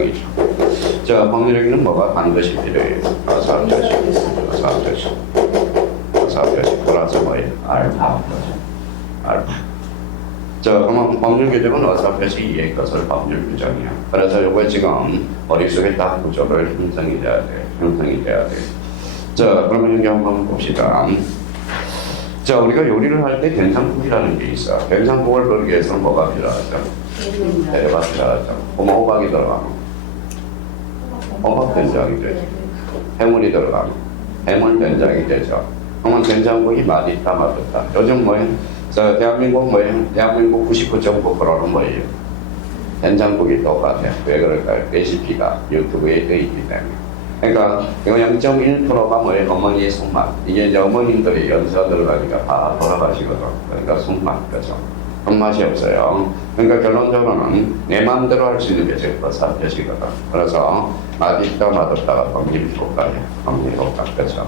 현상이죠. 자, 법률행위는 뭐가 반드시 필요해요. 어사표시, 플러스 뭐예요? 알파. 자, 그러면 법률 규정은 어사표시 이의 것을 법률 규정이야. 그래서 이거 지금 머릿속에 딱 구조를 형성이 돼야 돼. 자, 그러면 여기 한번 봅시다. 자, 우리가 요리를 할 때 된장국이라는 게 있어. 된장국을 끓이기 위해서는 뭐가 필요하죠? 재료가 필요하죠. 호박이 들어가면 호박 된장이 되죠. 해물이 들어가면 해물 된장이 되죠. 그러면 된장국이 맛있다 맛없다. 요즘 뭐예요? 자, 대한민국 뭐예요? 대한민국 99.9%는 뭐예요? 된장국이 똑같아요. 왜 그럴까요? 레시피가 유튜브에 돼 있기 때문에. 그러니까 이거 0.1%가 뭐예요? 어머니의 손맛. 이게 이제 어머님들이 연세가 들어가니까 다 돌아가시거든. 그러니까 손맛, 그죠? 손맛이 없어요. 그러니까 결론적으로는 내 마음대로 할 수 있는 게 제일 어사표시거든. 그래서 맛있다 맛없다가 법률 효과예요. 법률 효과, 그죠?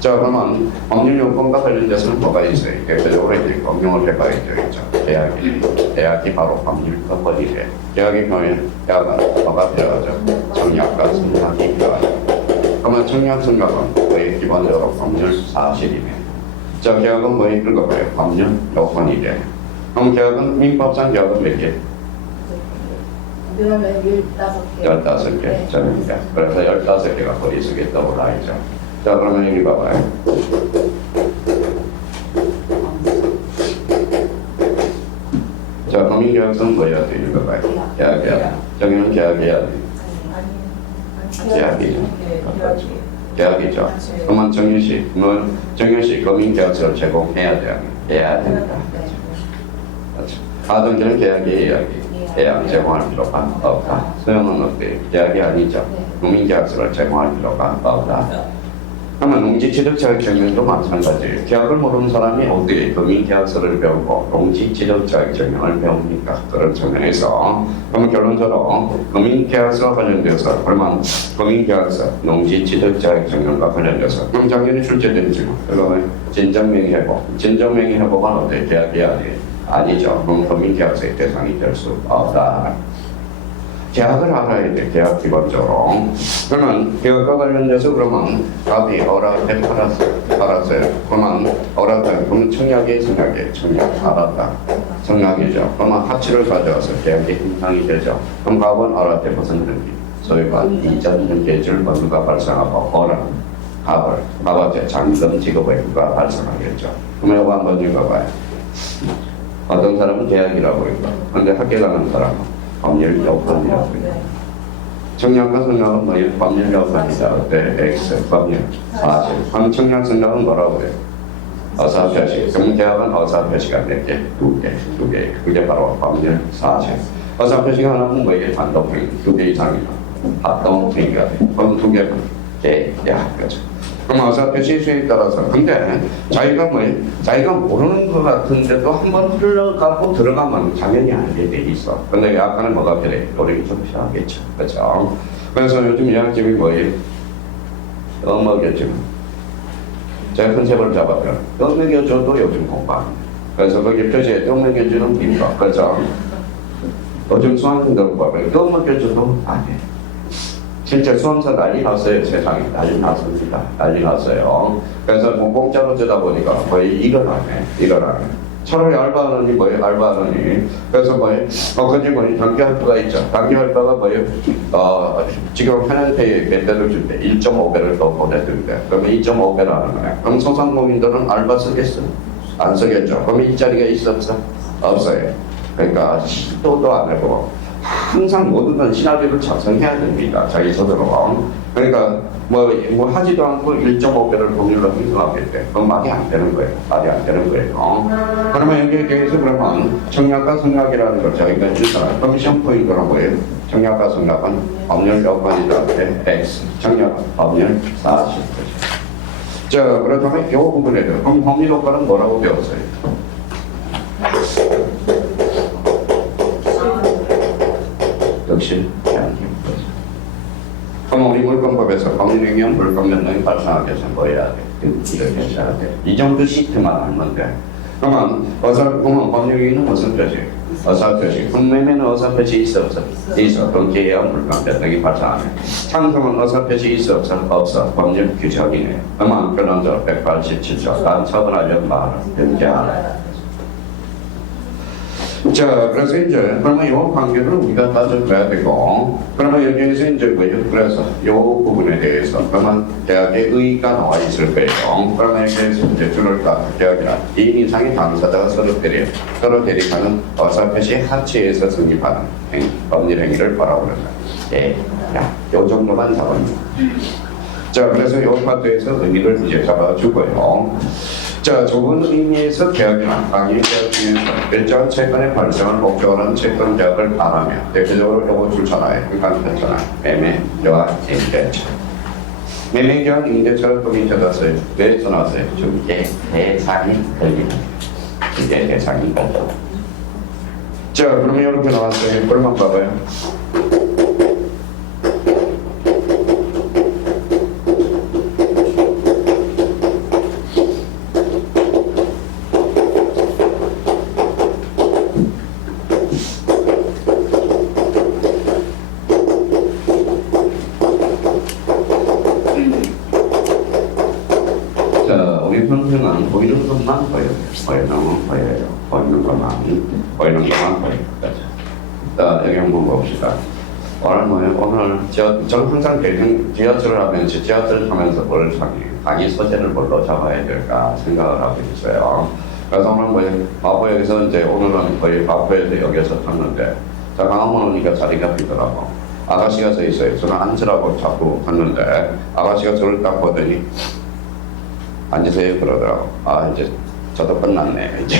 자, 그러면 법률 요건과 관련돼서는 뭐가 있어요? 대표적으로 이제 검증을 해봐야 되겠죠. 계약이 바로 법률 근본이래. 계약이 뭐예요? 계약은 뭐가 필요하죠? 청약과 승낙이 필요하죠. 그러면 청약, 승낙은 거의 기본적으로 법률 사실이네. 자, 계약은 뭐에 읽어봐요? 법률 요건이래. 그럼 계약은 민법상 계약은 몇 개? 15개. 전입니다. 그래서 15개가 머릿속에 떠올라 있죠. 자, 그러면 여기 봐봐요. 자, 법인계약서는 뭐여야 돼? 읽어봐요. 계약이야. 정의는 계약이야. 계약이죠. 그러면 정유씨, 정유씨 법인계약서를 제공해야 돼요. 해야 됩니다. 그렇죠. 하등기는 계약이에요. 계약 제공할 필요가 없다. 소형은 어때요? 계약이 아니죠. 국민계약서를 제공할 필요가 없다. 그러면 농지취득자격증명도 마찬가지예요. 계약을 모르는 사람이 어디에 법인계약서를 배우고 농지취득자격증명을 배웁니까? 그런 측면에서 그러면 결론적으로 법인계약서와 관련돼서 그러면 법인계약서, 농지취득자격증명과 관련돼서 그럼 작년에 출제됐지만 그러면 진정명의회복, 어때? 계약이 아니죠. 그럼 법인계약서의 대상이 될 수 없다. 계약을 알아야 돼. 계약 기본적으로. 그러면 계약과 관련돼서 그러면 답이 어라테 팔았어요. 그러면 어라테 그러면 청약이 청약 알았다. 청약이죠. 그러면 하치를 가져와서 계약이 형성이 되죠. 그럼 갑은 어라테 무슨 등기? 소유가 이전 등기줄 권리가 발생하고 갑한테 잔금 지급의 부가 발생하겠죠. 그러면 이거 한번 읽어봐요. 어떤 사람은 계약이라고 했고, 근데 학교 가는 사람은 법률 요건이라고 해요. 청약과 승낙은 뭐예요? 법률 요건이다. 어때? X, 법률 사실. 그럼 청약 승낙은 뭐라고 해요? 어사표시. 그럼 계약은 어사표시가 몇 개? 두 개. 그게 바로 법률 사실. 어사표시가 하나는 뭐예요? 단독행위. 2개 이상이다. 합동행위가 돼. 그럼 2개는 계약. 그죠? 그럼 어사표시 수에 따라서 근데 자기가 모르는 것 같은데도 한번 흘러가고 들어가면 당연히 알게 돼 있어. 근데 약간은 뭐가 필요해? 노력이 좀 필요하겠죠. 그렇죠? 그래서 요즘 예약집이 뭐예요? 먹여주면 제가 컨셉을 잡았더라. 먹여줘도 요즘 공부합니다. 그래서 거기 표시에 먹여주는 비법. 그렇죠? 요즘 수험생들 봐봐요. 먹여줘도 안 돼. 실제 수험사 난리 났어요. 세상에 난리 났습니다. 난리 났어요. 그래서 뭐 공짜로 주다 보니까 거의 이걸 안 해. 차라리 알바하느니 뭐예요? 알바하느니. 그래서 뭐예요? 그지 뭐예요? 단기할부가 있죠. 단기할부가 뭐예요? 지금 현행페이에 몇 대를 줄 때 1.5배를 더 보내드는데 그러면 2.5배를 하는 거예요. 그럼 소상공인들은 알바 쓰겠어? 안 쓰겠죠. 그럼 일자리가 있어? 없어요. 그러니까 시도도 안 해보고 항상 모든 시나리오를 작성해야 됩니다. 자기 스스로. 그러니까 뭐 하지도 않고 1.5배를 법률로 행정하겠대. 그건 말이 안 되는 거예요. 그러면 여기에 대해서 그러면 청약과 승낙이라는 걸 자기가 일단 커미션 포인트라고 해요. 청약과 승낙은 법률 요건이다. X. 청약 법률 사실. 자, 그렇다면 이 부분에 대해서 그럼 법률 요건은 뭐라고 배웠어요? 역시 그럼 우리 물권법에서 법률행위는 물권 변동이 발생하기 위해서 뭐 해야 돼? 이렇게 해야 돼. 이 정도 시트만 알면 돼. 그러면 법률행위는 무슨 뜻이에요? 어사표시. 흥매매는 어사표시 있어 없어? 있어. 그럼 계약 물권자 등이 발생하네. 상승은 어사표시 있어 없어? 없어. 법률 규정이네. 그만 근원적 187조. 단 처분하려면 말은 등재하네. 자, 그래서 이제 그러면 이 관계를 우리가 따져봐야 되고, 그러면 여기에서 이제 뭐예요? 그래서 이 부분에 대해서 그러면 대학의 의의가 나와 있을 거예요. 그러면 여기에서 이제 줄을까 대학이라 이 인상의 당사자가 서로 대립하는 어사표시 하치에서 성립하는 법률 행위를 뭐라고 그러나? 예, 야, 요 정도만 잡아줍니다. 자, 그래서 이 파트에서 의미를 이제 잡아주고요. 자, 좁은 의미에서 계약이나 강의 계약 중에서 일정 채권의 발생을 목적으로 하는 채권 계약을 말하며 대표적으로 요거 줄잖아요. 그러니까 매매와 임대차. 매매 계약 임대차를 또 밑에 놨어요. 왜 써놨어요? 중개 대상이 걸리는. 중개 대상이 걸리는. 자, 그러면 이렇게 나왔어요. 그러면 봐봐요. 평평한 보이는 것만 보여요. 보이는 것만 보여요. 자, 여기 한번 봅시다. 오늘 뭐예요? 오늘 저는 항상 지하철을 하면서 지하철을 타면서 뭘 강의 소재를 뭘로 잡아야 될까 생각을 하고 있어요. 그래서 오늘 뭐예요? 바포 여기서 이제 오늘은 거의 바포에서 여기서 탔는데 자, 강화문 오니까 자리가 비더라고. 아가씨가 서 있어요. 저는 앉으라고 자꾸 갔는데 아가씨가 저를 딱 보더니 앉으세요 그러더라고. 아, 이제 저도 끝났네 이제.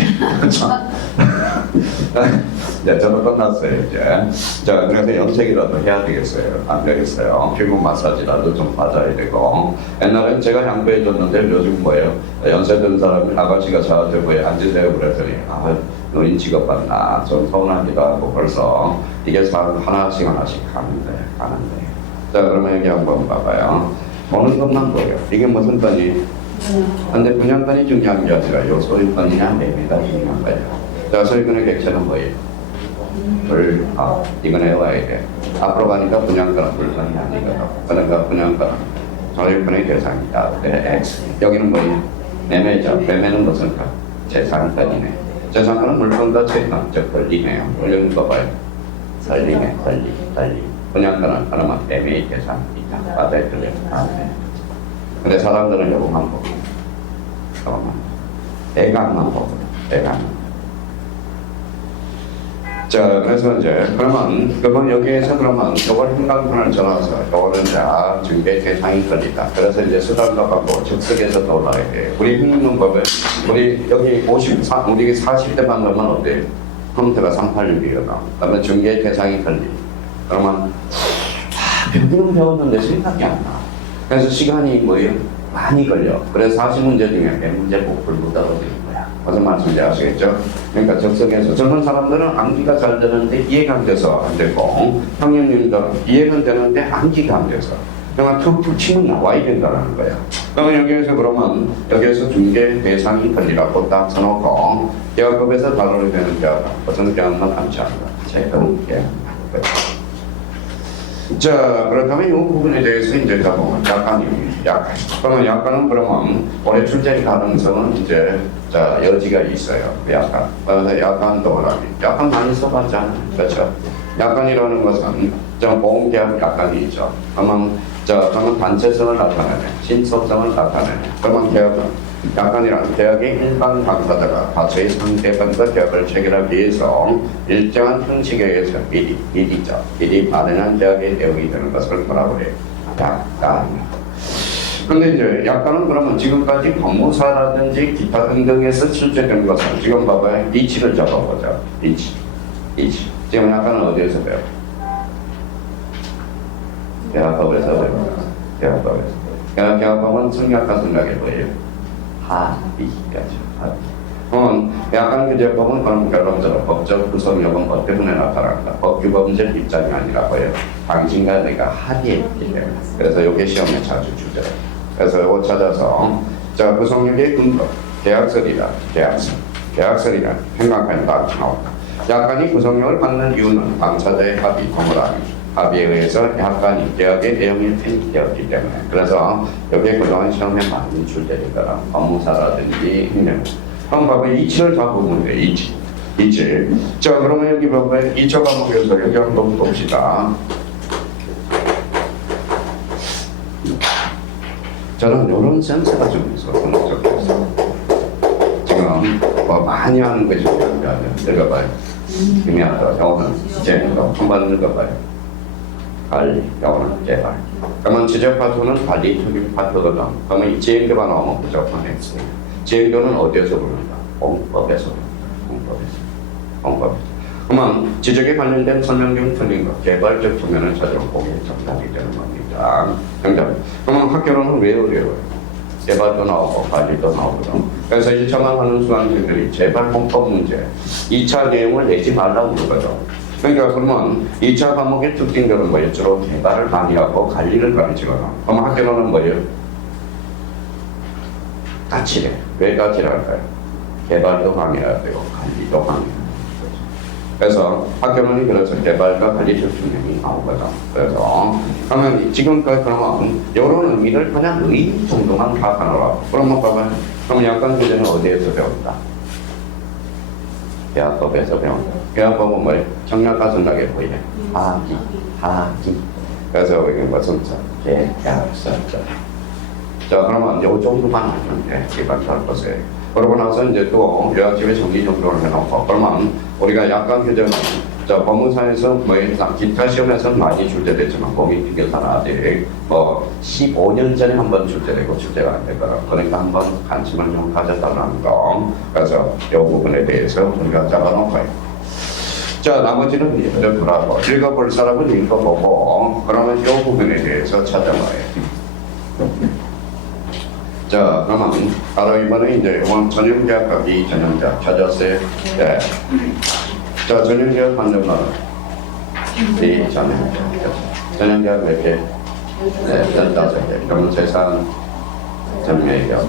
네, 저도 끝났어요 이제. 자, 그래서 염색이라도 해야 되겠어요. 안 되겠어요. 피부 마사지라도 좀 받아야 되고. 옛날엔 제가 양보해 줬는데 요즘 뭐예요? 연세 든 사람이 아가씨가 저한테 뭐에 앉으세요 그랬더니 아, 노인 취급받나 좀 서운하기도 하고 벌써 이게 하나씩 가는데. 자, 그러면 여기 한번 봐봐요. 보는 것만 보여. 이게 무슨 건이? 근데 분양권이 중요한 게 아니라 요 소유권이나 매매가 중요한 거예요. 자, 소유권의 객체는 뭐예요? 이건 외워야 돼. 앞으로 가니까 분양권은 물건이 아니거든. 그러니까 분양권은 소유권의 대상이다. X. 여기는 뭐예요? 매매죠. 매매는 무슨 권? 재산권이네. 재산권은 물건과 재산, 즉 권리네요. 권리는 거 봐요. 권리네, 권리. 분양권은 그러면 매매의 대상이다. 맞아요, 틀려요. 근데 사람들은 요것만 보고, 애간만 보고, 애간만. 자, 그래서 이제, 그러면 여기에서 그러면 요걸 행간권을 전화서, 요거는 자, 중개 대상이 걸리다. 그래서 이제 수단과 방법, 즉석에서 떠올라야 돼. 우리 흥문법에, 우리 여기 53, 우리 40대 만들면 어때요? 형태가 386이거든. 그러면 중개 대상이 걸리. 그러면, 배우는 배웠는데 생각이 안 나. 그래서 시간이 뭐예요? 많이 걸려. 그래서 40문제 중에 100문제 복불부 떨어지는 거야. 무슨 말씀인지 아시겠죠? 그러니까 적성에서 젊은 사람들은 암기가 잘 되는데 이해가 안 돼서 안 되고 형님들은 이해는 되는데 암기가 안 돼서 그러니까 툭툭 치면 나와야 된다는 거야. 그러면 여기에서 중개 대상이 걸리라고 딱 써놓고 계약법에서 다뤄야 되는 계약 어떤 계약만 많지 않다. 재건 계약. 자, 그렇다면 이 부분에 대해서 이제 가보면 약간. 그러면 올해 출제 가능성은 이제 자 여지가 있어요. 약간. 그래서 약간 도라미. 약간 많이 써봤잖아요. 그렇죠? 약간이라는 것은 좀 보험계약 약간이 있죠. 그러면 단체성을 나타내네. 신속성을 나타내네. 그러면 계약은 약간이란 계약의 일반 당사자가 다수의 상대방과 계약을 체결하기 위해서 일정한 형식에 의해서 미리 마련한 계약의 내용이 되는 것을 뭐라고 그래요? 약간. 근데 이제 약간은 그러면 지금까지 법무사라든지 기타 등등에서 출제된 것은 지금 봐봐요. 이치를 잡아보자. 이치. 지금 약간은 어디에서 배워? 계약법에서 배워. 계약법은 성약과 생각해 보여요. 합의. 약간 규제법은 그럼 결론적으로 법적 구성력은 어떻게 나타난다. 법규범죄 입장이 아니라고요. 당신과 내가 합의했기 때문에. 그래서 이게 시험에 자주 주제예요. 그래서 이거 찾아서 자 구성력의 근거 계약설이란 행각하는 다 나온다. 약관이 구성력을 받는 이유는 당사자의 합의, 동일한 합의에 의해서 약관이 계약의 내용이 편입되었기 때문에. 그래서 여기에 그동안 시험에 많이 출제된 거라 업무사라든지 행정. 한번 봐봐요. 이치를 잡으면 돼. 이치. 자, 그러면 여기 봐봐요. 2차 과목에서 여기 한번 봅시다. 저는 이런 센스가 좀 있어서 지금 뭐 많이 하는 것이 아니라 읽어봐요. 중요하다. 영어는 이제 한번 읽어봐요. 관리, 영어는 개발. 그러면 지적 파트는 관리 투입 파트거든. 그러면 이 지행도가 나오면 무조건 했어요. 지행도는 어디에서 부른다? 공법에서. 그러면 지적에 관련된 설명 중 틀린 것, 개발적 도면을 찾으면 보기에 정답이 되는 겁니다. 정답. 그러면 학교로는 왜 어려워요? 개발도 나오고 관리도 나오거든. 그래서 1차만 하는 수강생들이 제발 공법 문제 2차 내용을 내지 말라고 그러거든. 그러니까 그러면 2차 과목의 특징들은 뭐예요? 주로 개발을 많이 하고 관리를 가르치거든. 그럼 학교로는 뭐예요? 까칠해. 왜 까칠할까요? 개발도 강의해야 되고 관리도 강의해야 되고. 그래서 학교론이 그래서 개발과 관리 특징이 나오거든. 그래서 그러면 지금까지 그러면 이런 의미를 그냥 의미 정도만 파악하느라고. 그러면 봐봐요. 그럼 약관 규제는 어디에서 배운다? 계약법에서 배운다. 계약법은 뭐예요? 정략과 전략에 보이네. 하기. 그래서 여기 무슨 계약서. 자, 그러면 요 정도만 하면 돼. 기반할 것에. 그러고 나서 이제 또 요약집에 정리 정도를 해놓고, 그러면 우리가 약관 규제는 법무사에서 뭐 기타 시험에서는 많이 출제됐지만 공익특별사는 아직 15년 전에 한번 출제되고 출제가 안 될 거라. 그러니까 한번 관심을 좀 가졌다는 거. 그래서 이 부분에 대해서 우리가 잡아놓고요. 자, 나머지는 읽어보라고. 읽어볼 사람은 읽어보고, 그러면 이 부분에 대해서 찾아봐요. 자, 그러면 바로 이번에 이제 전형계약 가기 전형계약 찾았어요. 네. 자, 전형계약 판정은 전형계약 몇 개? 네, 15개. 그러면 재산 전매계약.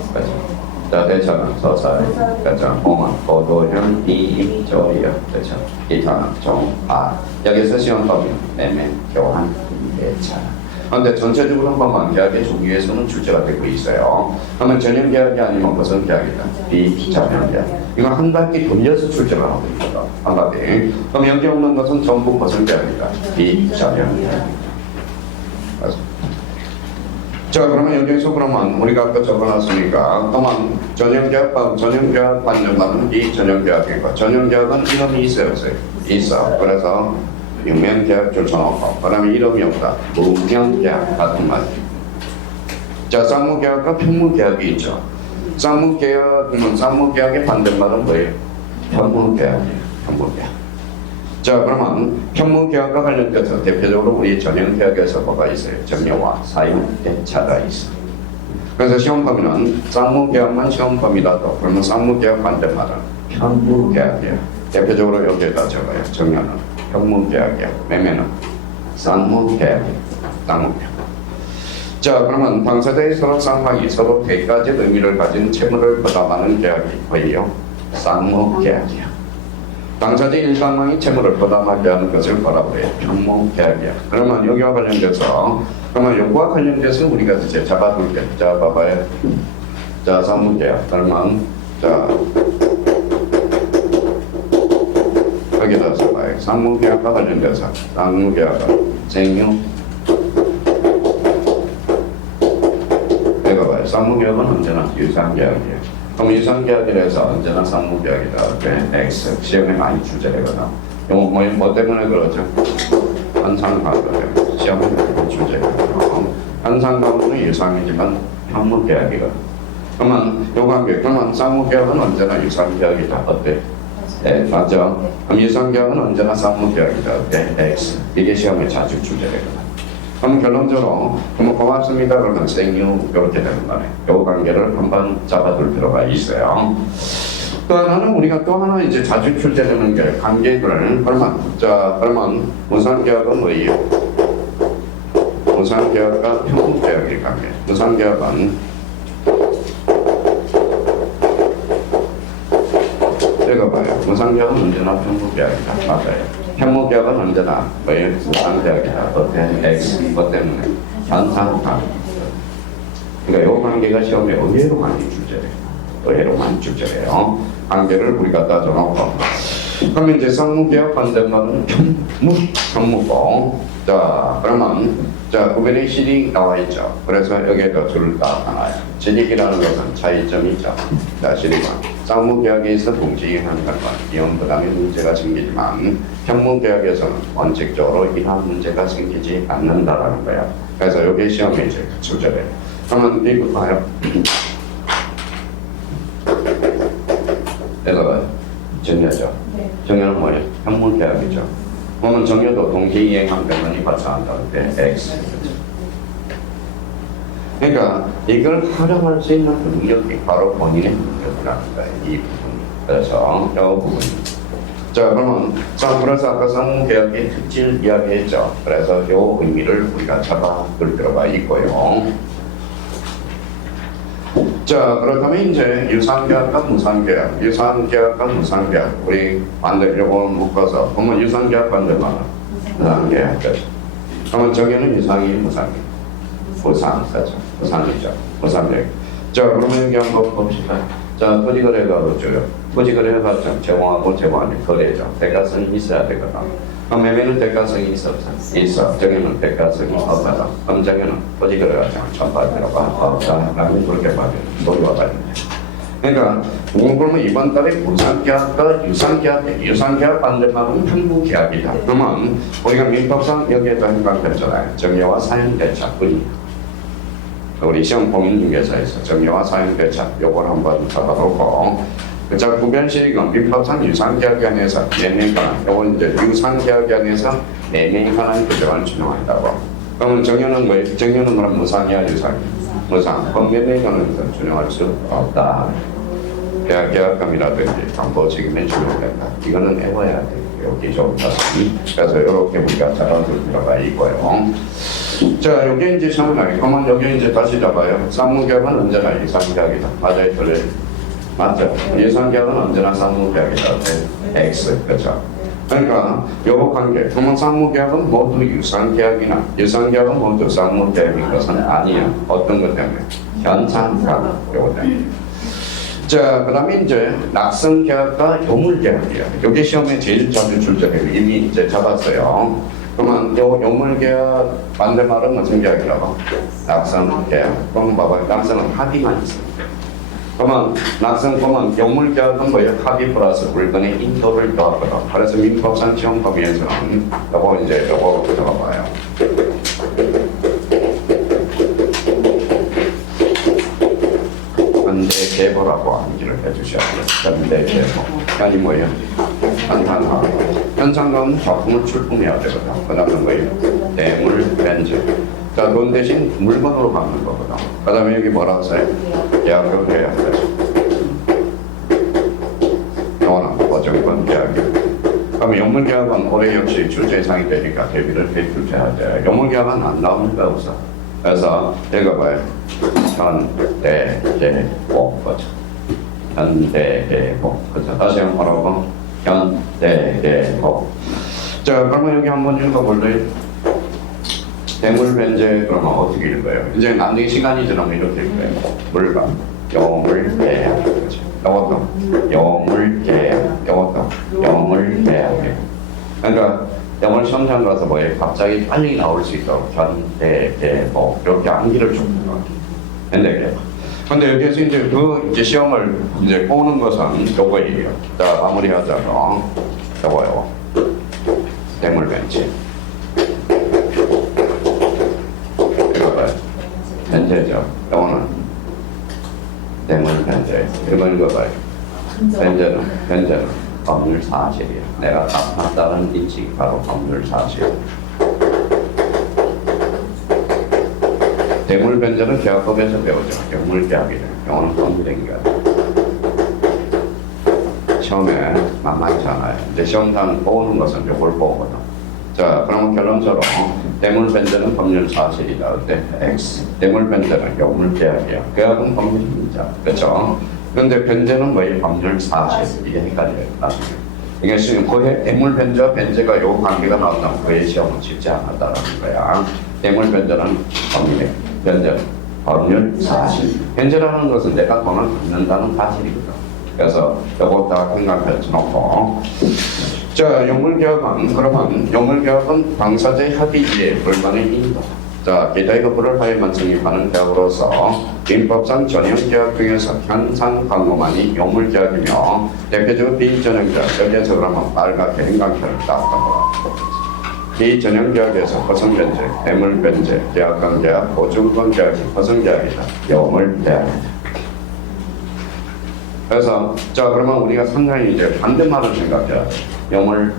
자, 대차는 서사의 대차, 공원, 보도형, 이익, 조리역, 대차, 기타는 여기서 시험법인 매매, 교환, 대차. 그런데 전체적으로 한 번만 계약의 조기에서는 출제가 되고 있어요. 그러면 전형계약이 아니면 무슨 계약이다? 비전형계약. 이거 한 바퀴 돌려서 출제가 하고 있거든. 한 바퀴. 그럼 여기 없는 것은 전부 무슨 계약이다? 비전형계약. 자, 그러면 여기서 그러면 우리가 아까 적어놨으니까 그러면 전형계약 판정받는 비전형계약이고, 전형계약은 이름이 있어요, 없어요? 있어. 그래서 유명계약 줄쳐놓고, 그 다음에 이름이 없다. 무명계약 같은 말. 자, 쌍무계약과 평무계약이 있죠. 쌍무계약의 반대말은 뭐예요? 평무계약이에요. 평무계약. 자, 그러면 평무계약과 관련돼서 대표적으로 우리 전형계약에서 뭐가 있어요? 점유와 사용, 대차가 있어. 그래서 시험범위는 쌍무계약만 시험범위다 또. 그러면 쌍무계약 반대말은 평무계약이에요. 대표적으로 여기에다 적어요. 정년은 평무계약이야. 매매는 쌍무계약이야. 쌍무계약. 자, 그러면 당사자의 서로 쌍방이 서로 대가지 의미를 가진 채무를 부담하는 계약이 뭐예요? 쌍무계약이야. 당사자 일방망이 채무를 부담하게 하는 것을 뭐라고 해요? 평무계약이야. 그러면 여기와 관련돼서, 그러면 요거와 관련돼서 우리가 이제 잡아둘게. 자, 봐봐요. 자, 쌍무계약. 그러면 자, 여기다 써봐요. 쌍무계약과 관련돼서 쌍무계약은 생유. 이거 봐요. 쌍무계약은 언제나 유상계약이에요. 그럼 유상계약이라서 언제나 쌍무계약이다. X. 시험에 많이 출제되거든. 뭐 때문에 그러죠? 한상가도 시험에 많이 출제되거든. 한상가는 유상이지만 평무계약이거든. 그러면 요 관계, 그러면 쌍무계약은 언제나 유상계약이다. 어때? 네, 맞죠? 그럼 유상계약은 언제나 쌍무계약이다. 네, X. 이게 시험에 자주 출제되거든. 그럼 결론적으로, 그럼 고맙습니다. 그러면 생유, 이렇게 되는 거네. 요 관계를 한번 잡아둘 필요가 있어요. 또 하나는 우리가 또 하나 이제 자주 출제되는 게 관계를, 그러면 무상계약은 뭐예요? 무상계약과 평무계약의 관계. 무상계약은 읽어봐요. 무상계약은 언제나 현무계약이다. 맞아요. 현무계약은 언제나 뭐예요? 무상계약이다. 어때? X. 뭐 때문에? 현상관. 그러니까 이 관계가 시험에 의외로 많이 출제돼요. 의외로 많이 출제돼요. 관계를 우리가 따져놓고. 그러면 이제 상무계약 반대말은 현무고. 자, 그러면 자, 구별의 실이 나와 있죠. 그래서 여기에도 줄을 딱 하나요. 진익이라는 것은 차이점이죠. 자, 실익은 상무계약에서 공시행하는 것과 이혼부담의 문제가 생기지만 현무계약에서는 원칙적으로 이러한 문제가 생기지 않는다라는 거야. 그래서 여기 시험에 이제 출제돼요. 그러면 이거 봐요. 그래서 정여죠. 정여는 뭐예요? 현무계약이죠. 그러면 정여도 동시이행한 병원이 발생한다는데 X. 그러니까 이걸 활용할 수 있는 능력이 바로 본인의 능력이라는 거예요. 이 부분. 그래서 이 부분. 자, 그러면 그래서 아까 상무계약의 특질 이야기했죠. 그래서 이 의미를 우리가 잡아둘 필요가 있고요. 자, 그렇다면 이제 유상계약과 무상계약, 유상계약과 무상계약 우리 반대 요거 묶어서 보면 유상계약 반대말은 무상계약 그죠? 그러면 정의는 유상이 무상이 무상 그죠? 무상이죠. 무상계약. 자, 그러면 여기 한번 봅시다. 자, 토지거래가 그렇죠. 토지거래가 제공하고 제공하는 거래죠. 대가성이 있어야 되거든. 그럼 매매는 대가성이 있어 없어? 있어. 정의는 대가성이 없다. 그럼 정의는 토지거래가 전파되라고 없다. 라면 그렇게 봐요. 논리와 다릅니다. 그러니까 그러면 이번 달에 무상계약과 유상계약 반대말은 현무계약이다. 그러면 우리가 민법상 여기에도 해당됐잖아요. 정여와 사용대차뿐이야. 우리 시험 공인중개사에서 정여와 사용대차 요걸 한번 잡아놓고 자, 구별실익은 민법상 유상계약에 한해서 매매에 관한 요건 이제 유상계약에 한해서 매매에 관한 규정을 준용한다고. 그러면 정여는 뭐예요? 정여는 그럼 무상이야 유상이야? 무상. 그럼 매매에 관한 것은 준용할 수 없다. 계약금이라든지 담보책임에 준용된다. 이거는 외워야 돼. 여기 좀 다시. 그래서 이렇게 우리가 잡아둘 필요가 있고요. 자, 여기 이제 시험을 그러면 여기 이제 다시 잡아요. 상무계약은 언제나 유상계약이다. 맞아요, 그래. 맞죠? 유상계약은 언제나 상무계약이다. X, 그렇죠? 그러니까 요 관계, 그러면 상무계약은 모두 유상계약은 모두 상무계약인 것은 아니야. 어떤 것 때문에? 현상관, 요거 때문에. 자, 그 다음에 이제 낙성계약과 요물계약이야. 여기 시험에 제일 자주 출제해요. 이미 이제 잡았어요. 그러면 요 요물계약 반대말은 무슨 계약이라고? 낙성계약. 그럼 봐봐요. 낙성은 합의만 있습니다. 그러면 낙성 보면 요물계약은 뭐예요? 합의 플러스 물건의 인도를 더하거든. 그래서 민법상 시험 범위에서는 요거 이제 요거 들어가봐요. 현대계보라고 암기를 해주셔야 돼요. 현대계보. 현이 뭐예요? 현상금. 현상금은 작품을 출품해야 되거든. 그 다음에 뭐예요? 뇌물, 벤즈. 자, 돈 대신 물건으로 받는 거거든. 그 다음에 여기 뭐라고 써요? 계약을 해야 되죠. 요거는 어정권 계약이에요. 그럼 영물계약은 올해 역시 출제 이상이 되니까 대비를 해 출제해야 돼요. 영물계약은 안 나오는 거 없어. 그래서 읽어봐요. 현대계보. 그죠? 현대계보. 그죠? 다시 한번 뭐라고? 현대계보. 자, 그러면 여기 한번 읽어볼래요? 대물변제 그러면 어떻게 읽어요? 이제 나중에 시간이 지나면 이렇게 읽어요. 물건, 요물계약. 그렇죠? 요것도 요물계약. 요것도 요물계약. 그러니까 영어 시험장 가서 뭐예요? 갑자기 빨리 나올 수 있도록 현대계보 이렇게 암기를 좀 해요. 현대계보. 근데 여기서 이제 이제 시험을 이제 보는 것은 요거예요. 자, 마무리하자고. 요거요. 대물변제. 변제죠. 요거는 대물변제. 이건 이거봐요. 변제는 법률 사실이야. 내가 딱 봤다는 인식이 바로 법률 사실. 대물변제는 계약법에서 배우죠. 영물계약이래. 요거는 법률행위가. 처음에 만만치 않아요. 이제 시험장 보는 것은 요걸 보거든. 자, 그러면 결론적으로 대물변제는 법률 사실이다. 어때? X. 대물변제는 요물계약이야. 계약은 법률입니다. 그렇죠? 그런데 변제는 뭐예요? 법률 사실. 이게 헷갈려요. 나중에. 이게 거의 대물 변제와 변제가 요 관계가 나온다면 그의 시험은 쉽지 않았다라는 거야. 대물 변제는 법률, 변제, 법률, 사실. 변제라는 것은 내가 돈을 받는다는 사실이거든. 그래서 요거 다 생각해 놓고. 자, 용물계약은 그러면 용물계약은 당사자의 합의에 불만의 인도. 자, 기타의 거부를 하여만 성립하는 계약으로서 민법상 전형계약 중에서 현상 광고만이 용물계약이며 대표적으로 비전형계약, 여기에서 그러면 빨갛게 행강표를 땄다고 비전형계약에서 허성변제, 대물변제, 계약관계약, 보증권계약이 허성계약이다. 용물계약이다. 그래서 자 그러면 우리가 상당히 이제 반대말을 생각해야 돼. 용물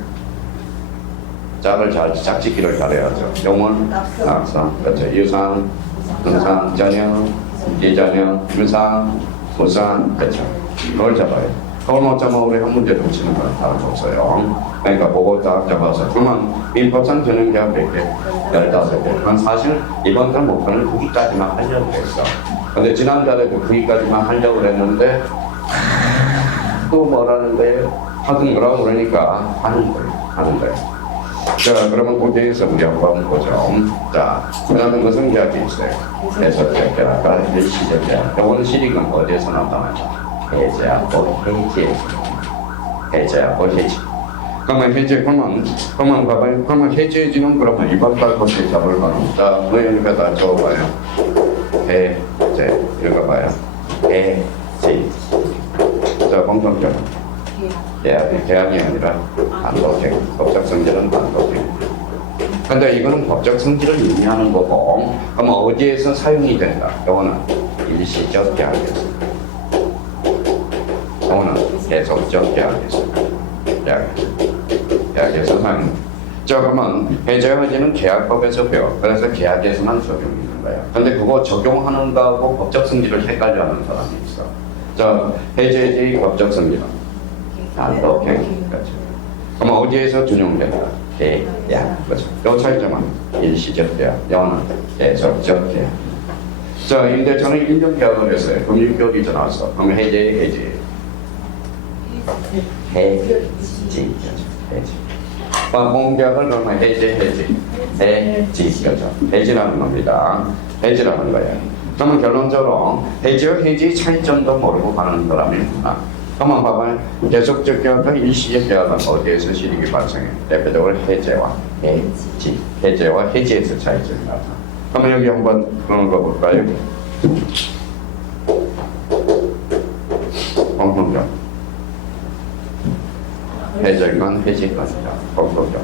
짝을 잘 짝짓기를 잘해야죠. 용물, 낙상, 그렇죠. 유상, 등상, 전형, 비전형, 유상, 무상, 그렇죠. 그걸 잡아요. 그걸 못 잡으면 우리 한 문제 좀 치는 건 다른 거 없어요. 그러니까 그거 딱 잡아서 그러면 민법상 전형계약 100개, 15개. 그럼 사실 이번 달 목표는 거기까지만 하려고 했어. 근데 지난달에도 거기까지만 하려고 했는데 또 뭐라는 거예요? 하든 거라고 그러니까 하는 거예요. 자, 그러면 거기에서 우리 한번 보죠. 자, 그다음에 무슨 계약이 있어요? 해석계약과 일시적계약. 이거는 실익은 어디에서 나타나죠? 해제하고 해지. 그러면 해제, 그러면 봐봐요. 그러면 해제지는 그러면 이번 달 것에 잡을 만한. 자, 그러니까 다 적어봐요. 해제, 읽어봐요. 해지. 자, 공통점. 계약이 아니라 반도체. 법적 성질은 반도체. 근데 이거는 법적 성질을 의미하는 거고, 그럼 어디에서 사용이 된다? 이거는 일시적 계약에서. 이거는 계속적 계약에서. 계약에서 사용. 자, 그러면 해제허지는 계약법에서 배워. 그래서 계약에서만 적용이 있는 거야. 근데 그거 적용하는 거하고 법적 성질을 헷갈려하는 사람이 있어. 자, 해제의 법적 성질은 반도체. 그렇죠. 그럼 어디에서 준용된다? 계약. 그렇죠. 요 차이점은 일시적 계약, 영어는 계속적 계약. 자, 임대차는 1년 계약을 했어요. 그럼 6개월이 지났어. 그럼 해지. 공계약을 그러면 해지. 그렇죠. 해지라는 겁니다. 해지라는 거예요. 그러면 결론적으로 해지와 해지의 차이점도 모르고 가는 사람이 있구나. 한번 봐봐요. 계속적 계약과 일시적 계약은 어디에서 실익이 발생해? 대표적으로 해제와 해지에서 차이점이 나타나. 그러면 여기 한번 그런 거 볼까요? 공통점. 해제건 해지건이다. 공통점.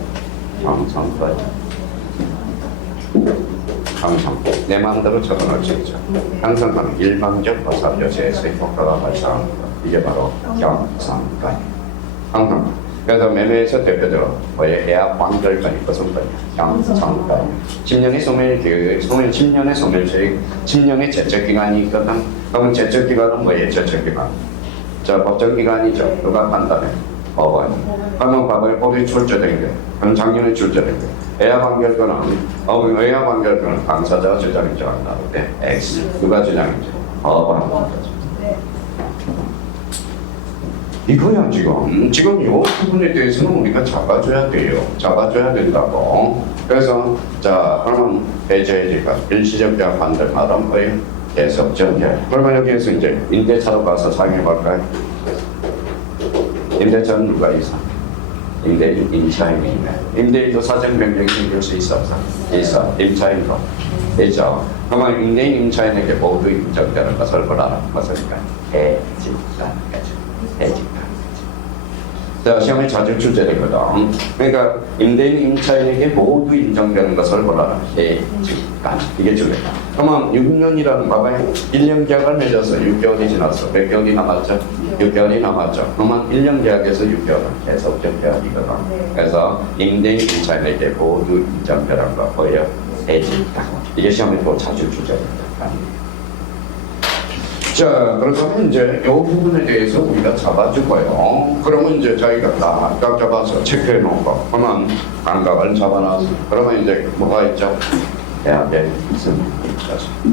항상 내 마음대로 적어놓을 수 있죠. 항상 일방적 거사 여세에서의 효과가 발생합니다. 이게 바로 경상권. 항상. 그래서 매매에서 대표적으로 예약 완결권이 무슨 거냐? 경상권. 10년의 소멸 10년의 소멸수익, 10년의 제척기간이 있거든. 그러면 제척기간은 뭐예요? 제척기간. 자, 법정기간이죠. 누가 판단해? 법원. 그러면 봐봐요. 법이 출제된 게. 그럼 작년에 출제된 게. 예약 완결권은 당사자가 주장했죠. 안 나오는데 X. 누가 주장했죠? 법원. 이거야 지금 이 부분에 대해서는 우리가 잡아줘야 돼요. 잡아줘야 된다고. 그래서 자 그러면 해제가 일시적 계약 반대 말은 거예요. 계속적 계약. 그러면 여기에서 이제 임대차로 가서 사용해 볼까요? 임대차는 누가 있어? 임대인, 임차인이 있네. 임대인도 사정 변경이 생길 수 있어? 있어. 임차인도 있죠. 그러면 임대인, 임차인에게 모두 인정되는 것을 뭐라는 것을까? 해지가. 자, 시험에 자주 출제되거든. 그러니까 임대인, 임차인에게 모두 인정되는 것을 뭐라는 해지가. 이게 주례다. 그러면 6년이라는 봐봐요. 1년 계약을 맺어서 6개월이 지났어. 몇 개월이 남았죠? 6개월이 남았죠. 그러면 1년 계약에서 6개월은 계속적 계약이거든. 그래서 임대인, 임차인에게 모두 인정되는 거 보여? 해지가. 이게 시험에 또 자주 출제됩니다. 자, 그래서 이제 이 부분에 대해서 우리가 잡아주고요. 그러면 이제 저희가 딱 잡아서 체크해 놓고, 그러면 감각을 잡아놨어. 그러면 이제 뭐가 있죠? 계약의 승리.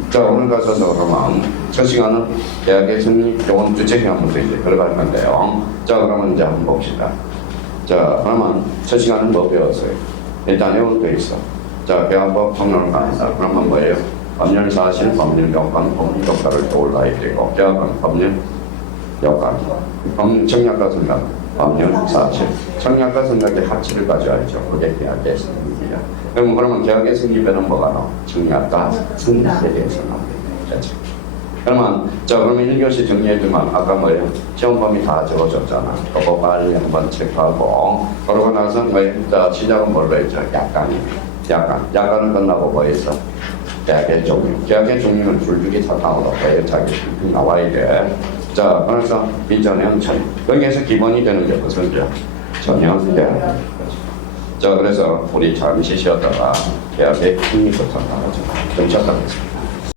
자, 오늘 가서서 그러면 첫 시간은 계약의 승리, 요건 주체적인 문제 이제 들어갈 건데요. 자, 그러면 이제 한번 봅시다. 자, 그러면 첫 시간은 뭐 배웠어요? 일단 외운 거 있어. 자, 계약법 법률을 가는다. 그러면 뭐예요? 법률 사실, 법률 요건, 법률 효과를 떠올라야 되고, 계약은 법률 요건, 법률 청약과 생각, 법률 사실, 청약과 생각의 합치를 가져야죠. 그게 계약의 승리야. 그러면 계약의 승리배는 뭐가 나와? 청약과 승리에 대해서 나옵니다. 그러면 그러면 1교시 정리해주면 아까 뭐예요? 시험 범위 다 적어줬잖아. 그거 빨리 한번 체크하고 그러고 나서 시작은 뭘로 했죠? 약간은 끝나고 뭐 했어? 계약의 종류. 계약의 종류는 줄줄이 다 나오고 자기 나와야 돼. 자, 그래서 빈전형 전형. 여기에서 기본이 되는 게 무슨 게? 전형 계약. 자, 그래서 우리 잠시 쉬었다가 계약의 흥미부터 나가죠. 좀 쉬었다.